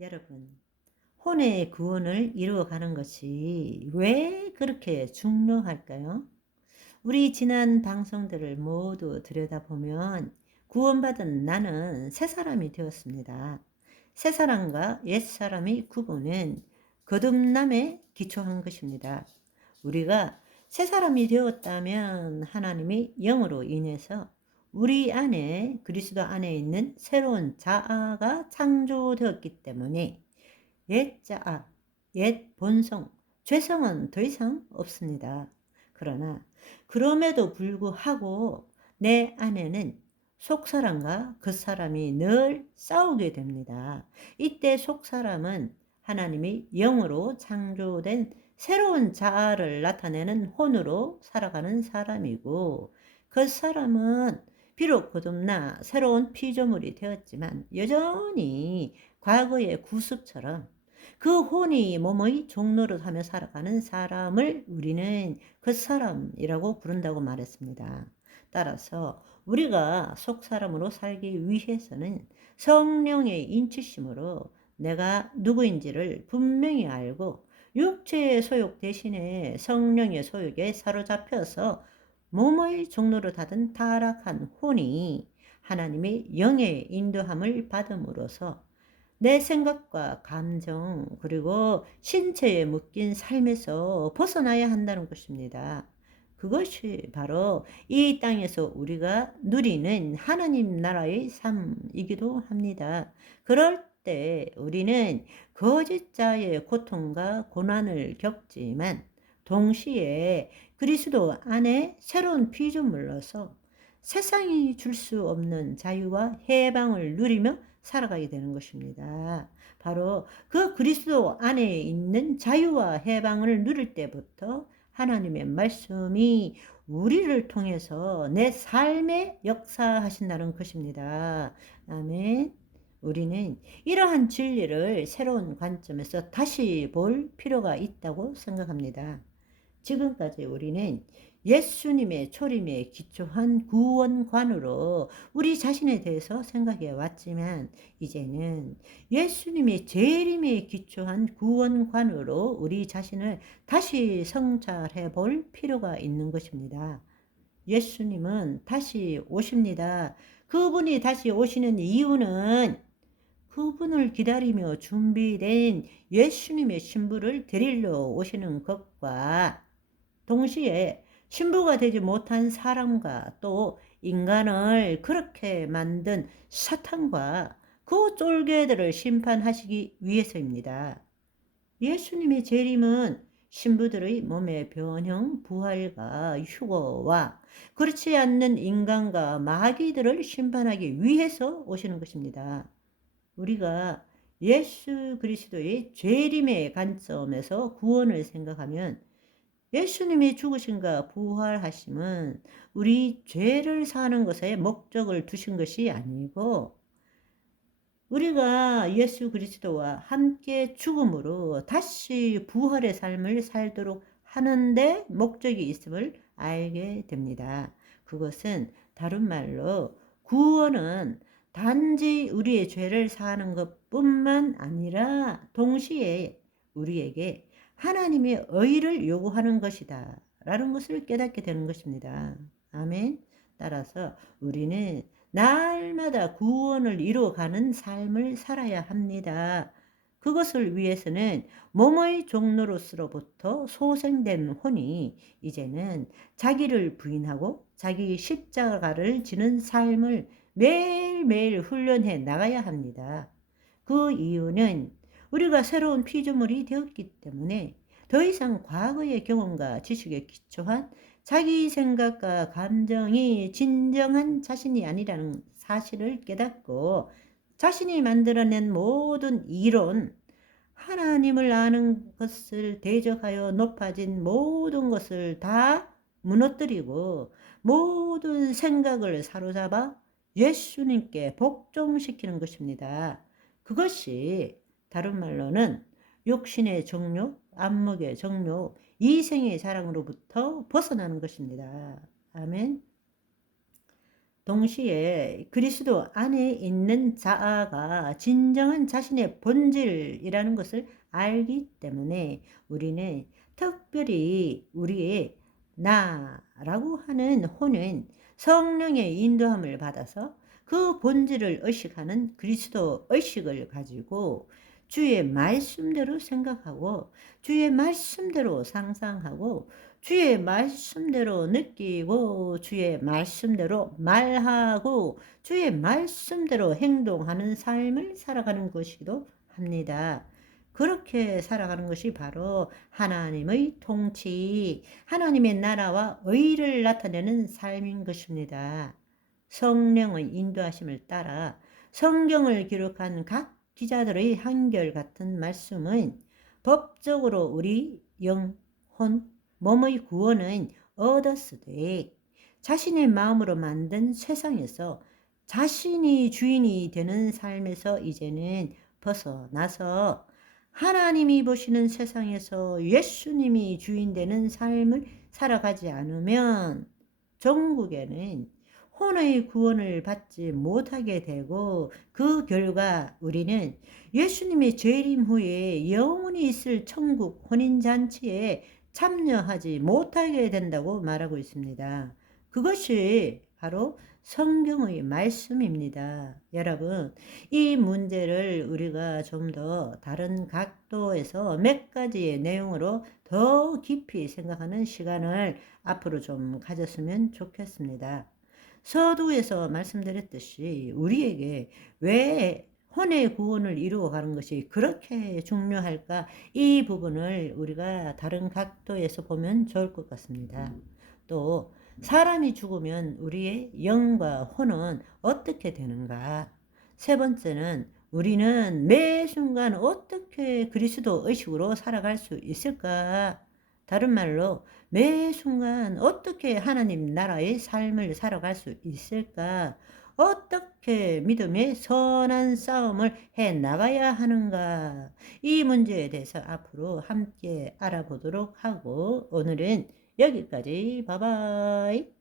여러분, 혼의 구원을 이루어가는 것이 왜 그렇게 중요할까요? 우리 지난 방송들을 모두 들여다보면 구원받은 나는 새 사람이 되었습니다. 새 사람과 옛 사람의 구분은 거듭남에 기초한 것입니다. 우리가 새 사람이 되었다면 하나님이 영으로 인해서 우리 안에 그리스도 안에 있는 새로운 자아가 창조되었기 때문에 옛 자아, 옛 본성, 죄성은 더 이상 없습니다. 그러나 그럼에도 불구하고 내 안에는 속사람과 겉사람이 늘 싸우게 됩니다. 이때 속사람은 하나님이 영으로 창조된 새로운 자아를 나타내는 혼으로 살아가는 사람이고, 겉사람은 비록 거듭나 새로운 피조물이 되었지만 여전히 과거의 구습처럼 그 혼이 몸의 종노릇하며 살아가는 사람을 우리는 그 사람이라고 부른다고 말했습니다. 따라서 우리가 속사람으로 살기 위해서는 성령의 인치심으로 내가 누구인지를 분명히 알고 육체의 소욕 대신에 성령의 소욕에 사로잡혀서 몸의 종로를 하던 타락한 혼이 하나님의 영의 인도함을 받음으로써 내 생각과 감정 그리고 신체에 묶인 삶에서 벗어나야 한다는 것입니다. 그것이 바로 이 땅에서 우리가 누리는 하나님 나라의 삶이기도 합니다. 그럴 때 우리는 거짓자의 고통과 고난을 겪지만 동시에 그리스도 안에 새로운 피조물로서 세상이 줄 수 없는 자유와 해방을 누리며 살아가게 되는 것입니다. 바로 그 그리스도 안에 있는 자유와 해방을 누릴 때부터 하나님의 말씀이 우리를 통해서 내 삶에 역사하신다는 것입니다. 아멘. 우리는 이러한 진리를 새로운 관점에서 다시 볼 필요가 있다고 생각합니다. 지금까지 우리는 예수님의 초림에 기초한 구원관으로 우리 자신에 대해서 생각해 왔지만 이제는 예수님의 재림에 기초한 구원관으로 우리 자신을 다시 성찰해 볼 필요가 있는 것입니다. 예수님은 다시 오십니다. 그분이 다시 오시는 이유는 그분을 기다리며 준비된 예수님의 신부를 데리러 오시는 것과 동시에 신부가 되지 못한 사람과 또 인간을 그렇게 만든 사탄과 그 쫄개들을 심판하시기 위해서입니다. 예수님의 재림은 신부들의 몸의 변형, 부활과 휴거와 그렇지 않는 인간과 마귀들을 심판하기 위해서 오시는 것입니다. 우리가 예수 그리스도의 재림의 관점에서 구원을 생각하면 예수님이 죽으심과 부활하심은 우리 죄를 사는 것에 목적을 두신 것이 아니고 우리가 예수 그리스도와 함께 죽음으로 다시 부활의 삶을 살도록 하는데 목적이 있음을 알게 됩니다. 그것은 다른 말로 구원은 단지 우리의 죄를 사는 것뿐만 아니라 동시에 우리에게 하나님의 의를 요구하는 것이다 라는 것을 깨닫게 되는 것입니다. 아멘. 따라서 우리는 날마다 구원을 이루어가는 삶을 살아야 합니다. 그것을 위해서는 몸의 종로로서로부터 소생된 혼이 이제는 자기를 부인하고 자기 십자가를 지는 삶을 매일매일 훈련해 나가야 합니다. 그 이유는 우리가 새로운 피조물이 되었기 때문에 더 이상 과거의 경험과 지식에 기초한 자기 생각과 감정이 진정한 자신이 아니라는 사실을 깨닫고 자신이 만들어낸 모든 이론, 하나님을 아는 것을 대적하여 높아진 모든 것을 다 무너뜨리고 모든 생각을 사로잡아 예수님께 복종시키는 것입니다. 그것이 다른 말로는 육신의 정욕, 안목의 정욕, 이생의 사랑으로부터 벗어나는 것입니다. 아멘. 동시에 그리스도 안에 있는 자아가 진정한 자신의 본질이라는 것을 알기 때문에 우리는 특별히 우리의 나라고 하는 혼은 성령의 인도함을 받아서 그 본질을 의식하는 그리스도 의식을 가지고 주의 말씀대로 생각하고 주의 말씀대로 상상하고 주의 말씀대로 느끼고 주의 말씀대로 말하고 주의 말씀대로 행동하는 삶을 살아가는 것이기도 합니다. 그렇게 살아가는 것이 바로 하나님의 통치, 하나님의 나라와 의를 나타내는 삶인 것입니다. 성령의 인도하심을 따라 성경을 기록한 각 기자들의 한결같은 말씀은 법적으로 우리 영혼, 몸의 구원은 얻었으되 자신의 마음으로 만든 세상에서 자신이 주인이 되는 삶에서 이제는 벗어나서 하나님이 보시는 세상에서 예수님이 주인 되는 삶을 살아가지 않으면 종국에는 혼의 구원을 받지 못하게 되고 그 결과 우리는 예수님의 재림 후에 영원히 있을 천국 혼인잔치에 참여하지 못하게 된다고 말하고 있습니다. 그것이 바로 성경의 말씀입니다. 여러분, 이 문제를 우리가 좀 더 다른 각도에서 몇 가지의 내용으로 더 깊이 생각하는 시간을 앞으로 좀 가졌으면 좋겠습니다. 서두에서 말씀드렸듯이 우리에게 왜 혼의 구원을 이루어 가는 것이 그렇게 중요할까? 이 부분을 우리가 다른 각도에서 보면 좋을 것 같습니다. 또 사람이 죽으면 우리의 영과 혼은 어떻게 되는가? 세 번째는 우리는 매 순간 어떻게 그리스도 의식으로 살아갈 수 있을까? 다른 말로 매 순간 어떻게 하나님 나라의 삶을 살아갈 수 있을까? 어떻게 믿음의 선한 싸움을 해 나가야 하는가? 이 문제에 대해서 앞으로 함께 알아보도록 하고 오늘은 여기까지. 바이바이.